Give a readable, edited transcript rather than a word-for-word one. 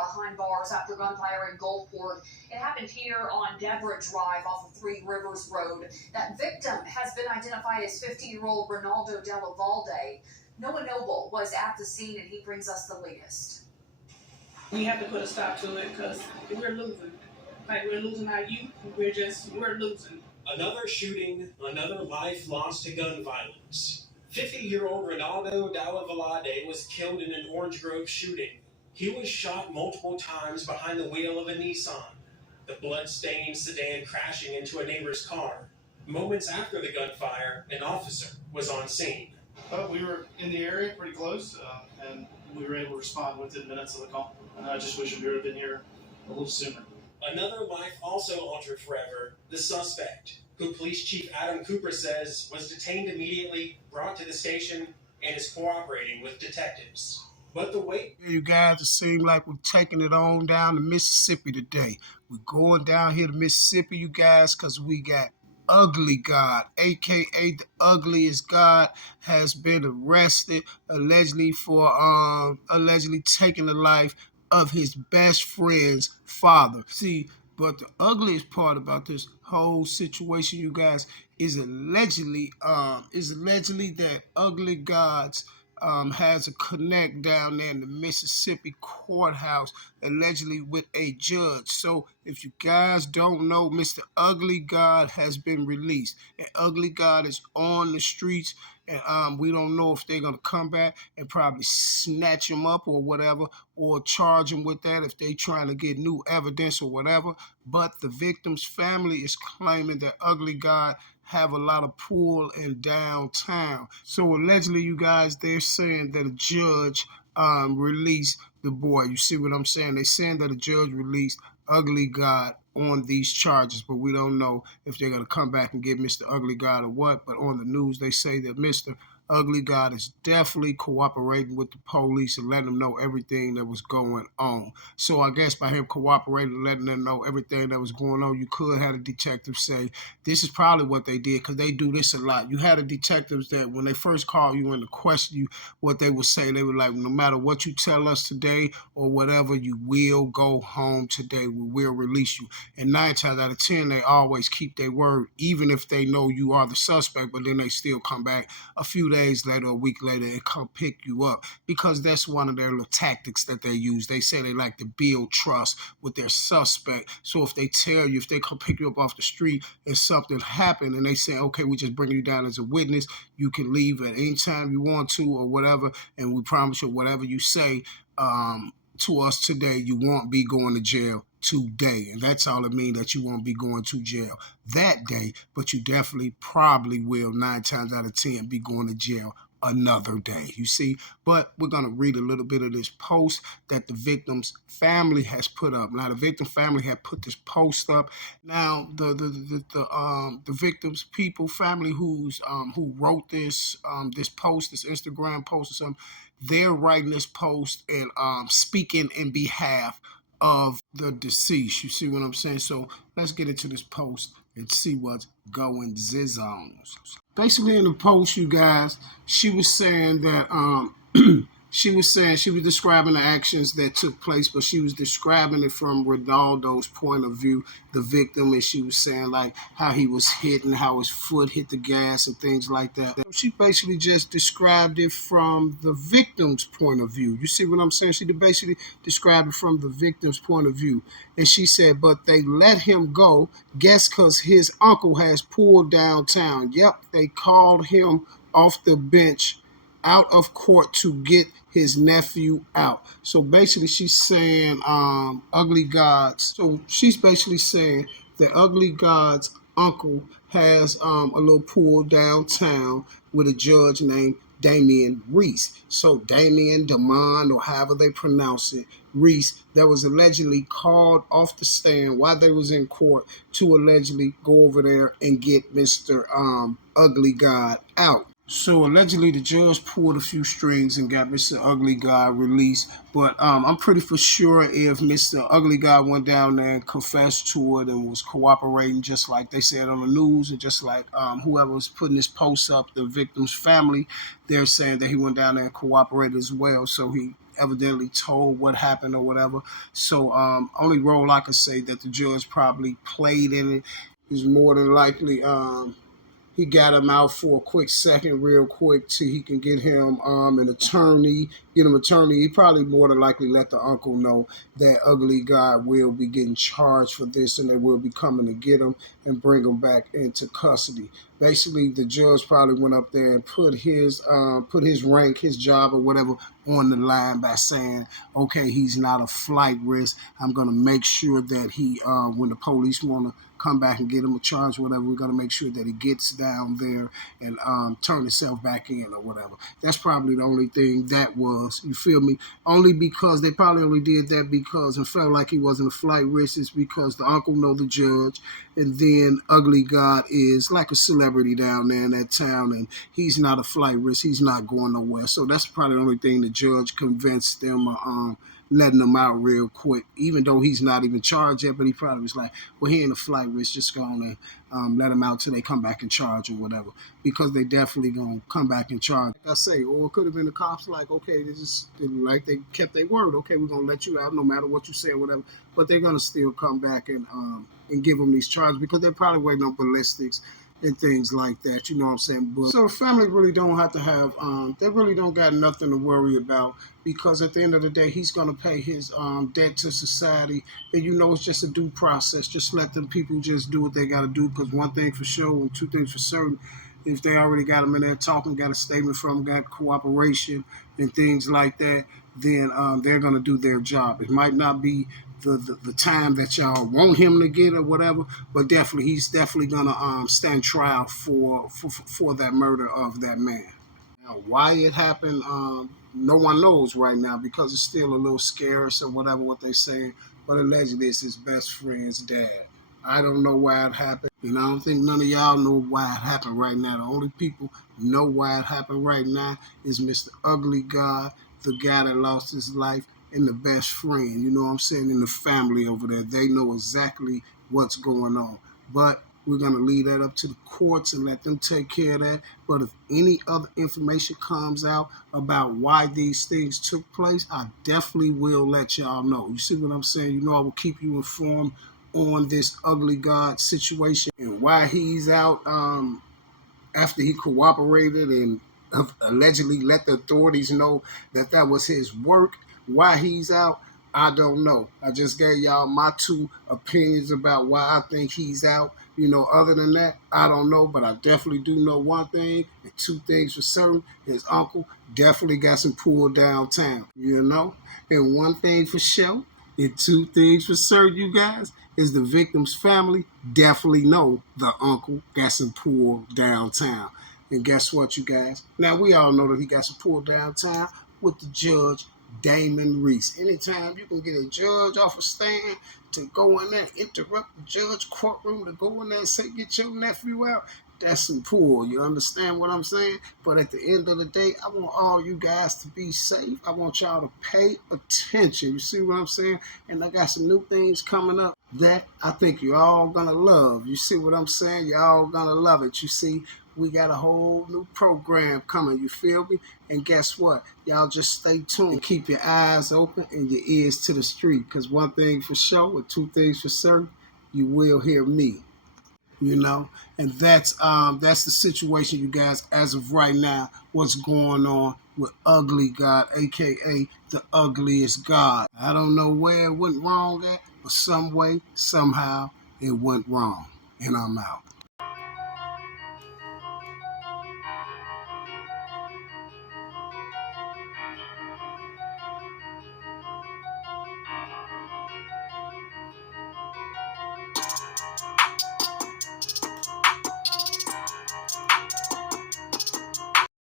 behind bars after gunfire in Gulfport. It happened here on Deborah Drive off of Three Rivers Road. That victim has been identified as 50-year-old Ronaldo Della Valde. Noah Noble was at the scene, and he brings us the latest. We have to put a stop to it because we're losing. Like, we're losing our youth. We're losing. Another shooting, another life lost to gun violence. 50-year-old Ronaldo Della Valde was killed in an Orange Grove shooting. He was shot multiple times behind the wheel of a Nissan, the blood-stained sedan crashing into a neighbor's car. Moments after the gunfire, an officer was on scene. We were in the area pretty close, and we were able to respond within minutes of the call. I just wish we would have been here a little sooner. Another life also altered forever, the suspect, who Police Chief Adam Cooper says was detained immediately, brought to the station, and is cooperating with detectives. But the wait... You guys, it seems like we're taking it on down to Mississippi today. We're going down here to Mississippi, you guys, because we got Ugly God, a.k.a. the ugliest God, has been arrested allegedly for allegedly taking the life of his best friend's father. See, but the ugliest part about this whole situation, you guys, is allegedly that Ugly Gods has a connect down there in the Mississippi courthouse, allegedly with a judge. So if you guys don't know, Mr. Ugly God has been released, and Ugly God is on the streets, and we don't know if they're going to come back and probably snatch him up or whatever, or charge him with that if they trying to get new evidence or whatever. But the victim's family is claiming that Ugly God have a lot of pull in downtown. So allegedly, you guys, they're saying that a judge released the boy. You see what I'm saying? They're saying that a judge released Ugly God on these charges, but we don't know if they're going to come back and get Mr. Ugly God or what. But on the news, they say that Mr. Ugly God is definitely cooperating with the police and letting them know everything that was going on. So I guess by him cooperating and letting them know everything that was going on, you could have a detective say, this is probably what they did, because they do this a lot. You had a detectives that when they first call you in to question you, what they would say, they were like, no matter what you tell us today or whatever, you will go home today. We will release you. And 9 times out of 10, they always keep their word, even if they know you are the suspect, but then they still come back a few days later, a week later, and come pick you up, because that's one of their little tactics that they use. They say they like to build trust with their suspect. So if they tell you, if they come pick you up off the street and something happened and they say, okay, we just bring you down as a witness, you can leave at any time you want to or whatever, and we promise you whatever you say to us today, you won't be going to jail today. And that's all it means, that you won't be going to jail that day, but you definitely probably will 9 times out of 10 be going to jail another day, you see. But we're going to read a little bit of this post that the victim's family has put up. Now, the victim family had put this post up. Now, the victim's family who wrote this post, this Instagram post or something, they're writing this post and speaking in behalf of the deceased. You see what I'm saying? So let's get into this post and see what's going on. Basically, in the post, you guys, she was saying that she was describing the actions that took place, but she was describing it from Ronaldo's point of view, the victim, and she was saying like how he was hit and how his foot hit the gas and things like that. She basically just described it from the victim's point of view. You see what I'm saying? She basically described it from the victim's point of view. And she said, but they let him go, guess because his uncle has pulled downtown. Yep, they called him off the bench out of court to get his nephew out. So basically she's saying Ugly Gods. So she's basically saying that Ugly God's uncle has a little pool downtown with a judge named Damian Reese. So Damian, Damon, or however they pronounce it, Reese, that was allegedly called off the stand while they was in court to allegedly go over there and get Mr. Ugly God out. So allegedly the judge pulled a few strings and got Mr. Ugly God released. But I'm pretty for sure if Mr. Ugly God went down there and confessed to it and was cooperating just like they said on the news, and just like whoever was putting this post up, the victim's family, they're saying that he went down there and cooperated as well. So he evidently told what happened or whatever. So only role I could say that the judge probably played in it is more than likely he got him out for a quick second, real quick, till he can get him an attorney. He probably more than likely let the uncle know that Ugly God will be getting charged for this, and they will be coming to get him and bring him back into custody. Basically, the judge probably went up there and put his rank, his job, or whatever on the line by saying, okay, he's not a flight risk. I'm gonna make sure that he, when the police want to come back and get him a charge, whatever, we're gonna make sure that he gets down there and turn himself back in or whatever. That's probably the only thing that was, you feel me? Only because they probably only did that because and felt like he wasn't a flight risk is because the uncle know the judge, and then Ugly God is like a celebrity down there in that town, and he's not a flight risk. He's not going nowhere. So that's probably the only thing the judge convinced them letting him out real quick, even though he's not even charged yet. But he probably was like, well, he ain't a flight risk, just going to let him out till they come back and charge or whatever, because they definitely going to come back and charge. Like I say, or it could have been the cops like, okay, this is like they kept their word. Okay, we're going to let you out no matter what you say or whatever. But they're going to still come back and give them these charges because they're probably waiting on ballistics and things like that, you know what I'm saying? But so the family really don't have to have, they really don't got nothing to worry about, because at the end of the day, he's going to pay his debt to society. And you know, it's just a due process. Just let them people just do what they got to do, because one thing for sure and two things for certain, if they already got him in there talking, got a statement from him, got cooperation and things like that, then they're going to do their job. It might not be the time that y'all want him to get or whatever, but definitely he's definitely gonna stand trial for that murder of that man. Now, why it happened, no one knows right now, because it's still a little scarce or whatever what they saying. But allegedly it's his best friend's dad. I don't know why it happened. I don't think none of y'all know why it happened right now. The only people know why it happened right now is Mr. Ugly God, the guy that lost his life, and the best friend, you know what I'm saying, in the family over there. They know exactly what's going on. But we're going to leave that up to the courts and let them take care of that. But if any other information comes out about why these things took place, I definitely will let y'all know. You see what I'm saying? You know, I will keep you informed on this Ugly God situation and why he's out after he cooperated and allegedly let the authorities know that that was his work. Why he's out, I don't know. I just gave y'all my two opinions about why I think he's out. You know, other than that, I don't know, but I definitely do know one thing and two things for certain. His uncle definitely got some pull downtown, you know? And one thing for sure and two things for certain, you guys, is the victim's family definitely know the uncle got some pull downtown. And guess what, you guys? Now, we all know that he got some pull downtown with the judge, Damon Reese. Anytime you can get a judge off a stand to go in there, interrupt the judge courtroom, to go in there and say, get your nephew out, that's some pull. You understand what I'm saying? But at the end of the day, I want all you guys to be safe. I want y'all to pay attention. You see what I'm saying? And I got some new things coming up that I think you're all gonna love. You see what I'm saying? You're all gonna love it. You see, we got a whole new program coming, you feel me? And guess what? Y'all just stay tuned and keep your eyes open and your ears to the street, because one thing for sure and two things for certain, you will hear me, you know? And that's the situation, you guys, as of right now, what's going on with Ugly God, aka the ugliest God. I don't know where it went wrong at, but some way, somehow, it went wrong. And I'm out.